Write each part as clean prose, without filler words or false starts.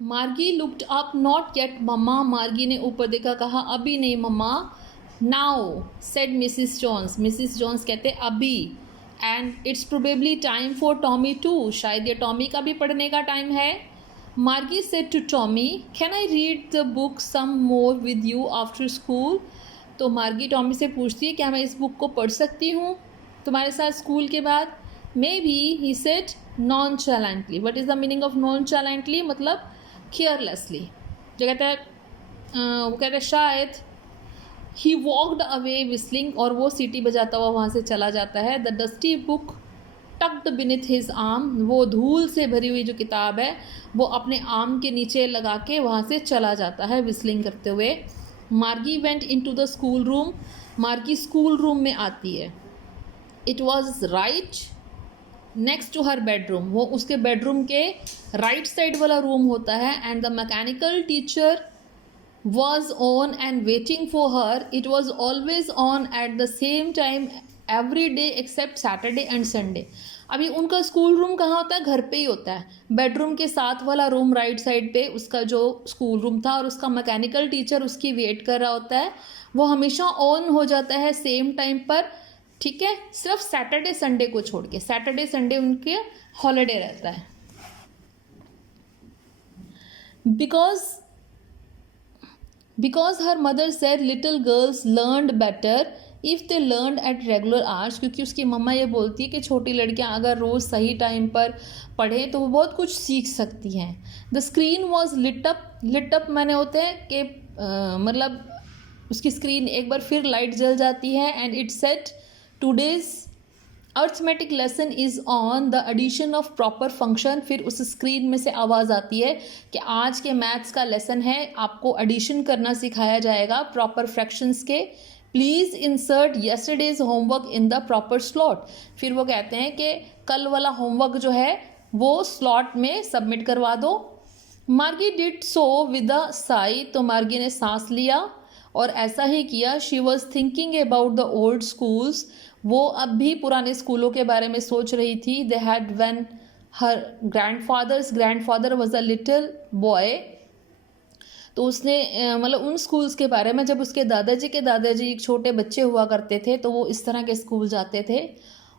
मार्गी looked up not yet mamma, Margie ने ऊपर देखा, कहा अभी नहीं मम्मा. Now said Mrs Jones, Mrs Jones कहते अभी. And it's probably time for Tommy too, शायद ये टॉमी का भी पढ़ने का टाइम है. Margie said to Tommy, can I read the book some more with you after school. तो मार्गी टॉमी से पूछती है, क्या मैं इस बुक को पढ़ सकती हूँ तुम्हारे साथ स्कूल के बाद. Maybe, he said nonchalantly. What is the meaning of nonchalantly, मतलब केयरलेसली. जो कहता है वो कहता है शायद. ही वॉकड अवे विस्लिंग, और वो सीटी बजाता हुआ वहाँ से चला जाता है. The dusty book tucked beneath his arm, वो धूल से भरी हुई जो किताब है वो अपने आर्म के नीचे लगा के वहाँ से चला जाता है विस्लिंग करते हुए. Margie went into the school room, Margie school room में आती है. It was right next to her bedroom, वो उसके बेडरूम के राइट साइड वाला रूम होता है. And the mechanical teacher was on and waiting for her. It was always on at the same time every day except Saturday and Sunday. अभी उनका school room कहाँ होता है, घर पे ही होता है. बेडरूम के साथ वाला रूम राइट साइड पे उसका जो स्कूल रूम था, और उसका मैकेनिकल टीचर उसकी वेट कर रहा होता है. वो हमेशा ऑन हो जाता है सेम टाइम पर, ठीक है, सिर्फ सैटरडे संडे को छोड़ के. सैटरडे संडे उनके हॉलीडे रहता है. Because her mother said little girls learned better if they learned at regular hours, क्योंकि उसकी मम्मा ये बोलती है कि छोटी लड़कियां अगर रोज़ सही टाइम पर पढ़ें तो वो बहुत कुछ सीख सकती हैं. The screen was lit up मैंने होते हैं कि मतलब उसकी स्क्रीन एक बार फिर लाइट जल जाती है. And it said today's arithmetic lesson is on the addition of proper function. फिर उस स्क्रीन में से आवाज़ आती है कि आज के मैथ्स का लेसन है, आपको एडिशन करना सिखाया जाएगा प्रॉपर फ्रैक्शंस के. Please insert yesterday's homework in the proper slot. फिर वो कहते हैं कि कल वाला होमवर्क जो है वो स्लॉट में सबमिट करवा दो. मार्गी did so with a Sai, तो मार्गी ने सांस लिया और ऐसा ही किया. She was thinking about the old schools, वो अब भी पुराने स्कूलों के बारे में सोच रही थी. They had when her grandfather was a little boy. तो उसने मतलब उन स्कूल्स के बारे में, जब उसके दादाजी एक छोटे बच्चे हुआ करते थे तो वो इस तरह के स्कूल जाते थे.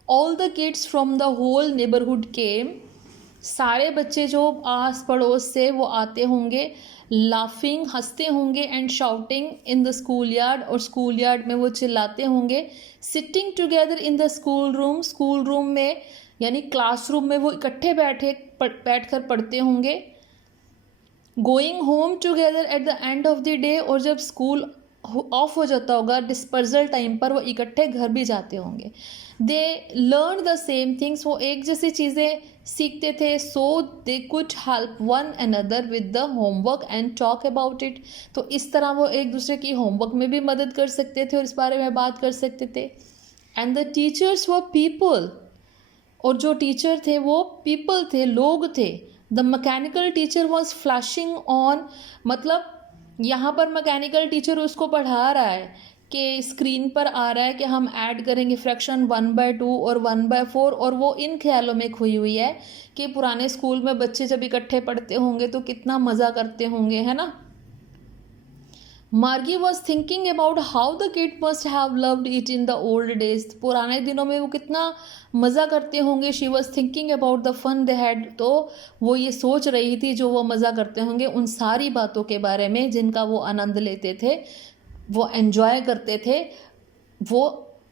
All the kids from the whole neighbourhood came, सारे बच्चे जो आस पड़ोस से वो आते होंगे. लाफिंग, हंसते होंगे. And shouting in the school yard, और स्कूल यार्ड में वो चिल्लाते होंगे. Sitting together in the school room, school room में यानी क्लासरूम में वो इकट्ठे बैठकर पढ़ते होंगे. Going home together at the end of the day, और जब स्कूल ऑफ हो जाता होगा डिस्पर्जल टाइम पर, वो इकट्ठे घर भी जाते होंगे. They learn the same things, वो एक जैसी चीज़ें सीखते थे. So they could help one another with the homework and talk about it. तो इस तरह वो एक दूसरे की होमवर्क में भी मदद कर सकते थे और इस बारे में बात कर सकते थे. And the teachers were people, और जो टीचर थे वो पीपल थे, लोग थे. The mechanical teacher was flashing on, मतलब यहाँ पर मैकेनिकल टीचर उसको पढ़ा रहा है कि स्क्रीन पर आ रहा है कि हम ऐड करेंगे फ्रैक्शन 1/2 और 1/4, और वो इन ख्यालों में खोई हुई है कि पुराने स्कूल में बच्चे जब इकट्ठे पढ़ते होंगे तो कितना मज़ा करते होंगे, है ना. Margie was thinking about how the kid must have loved it in the old days, पुराने दिनों में वो कितना मज़ा करते होंगे. She was thinking about the fun they had, तो वो ये सोच रही थी जो वो मज़ा करते होंगे उन सारी बातों के बारे में जिनका वो आनंद लेते थे, वो एन्जॉय करते थे. वो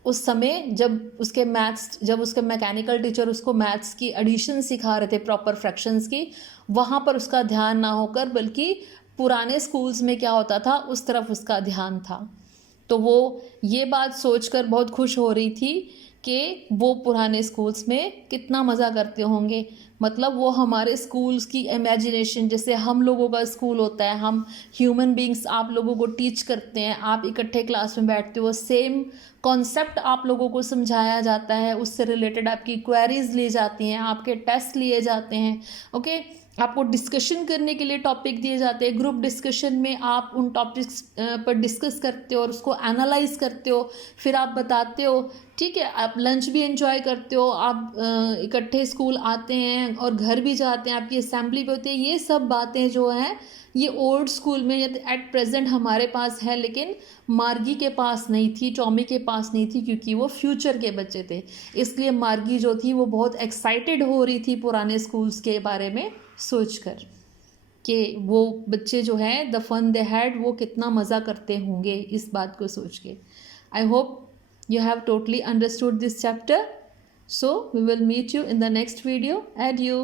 उस समय जब उसके मैकेनिकल टीचर उसको मैथ्स की एडिशन सिखा रहे थे प्रॉपर फ्रैक्शंस की, वहाँ पर उसका ध्यान ना होकर बल्कि पुराने स्कूल्स में क्या होता था उस तरफ उसका ध्यान था. तो वो ये बात सोचकर बहुत खुश हो रही थी कि वो पुराने स्कूल्स में कितना मज़ा करते होंगे. मतलब वो हमारे स्कूल्स की इमेजिनेशन, जैसे हम लोगों का स्कूल होता है, हम ह्यूमन बींग्स आप लोगों को टीच करते हैं, आप इकट्ठे क्लास में बैठते हो, सेम कॉन्सेप्ट आप लोगों को समझाया जाता है, उससे रिलेटेड आपकी क्वेरीज ली जाती हैं, आपके टेस्ट लिए जाते हैं। ओके, आपको डिस्कशन करने के लिए टॉपिक दिए जाते हैं। ग्रुप डिस्कशन में आप उन टॉपिक्स पर डिस्कस करते हो और उसको एनालाइज करते हो, फिर आप बताते हो। ठीक है, आप लंच भी एंजॉय करते हो, आप इकट्ठे स्कूल आते हैं और घर भी जाते हैं, आपकी असेंबली भी होती है। ये सब बातें जो हैं ये ओल्ड स्कूल में एट प्रेजेंट हमारे पास है, लेकिन मार्गी के पास नहीं थी, टॉमी के पास नहीं थी, क्योंकि वो फ्यूचर के बच्चे थे। इसलिए मार्गी जो थी वो बहुत एक्साइटेड हो रही थी पुराने स्कूल्स के बारे में सोचकर कि वो बच्चे जो हैं द फन दे हैड वो कितना मज़ा करते होंगे इस बात को सोच के। I hope you have totally understood this chapter. So we will meet you in the next video. Adieu.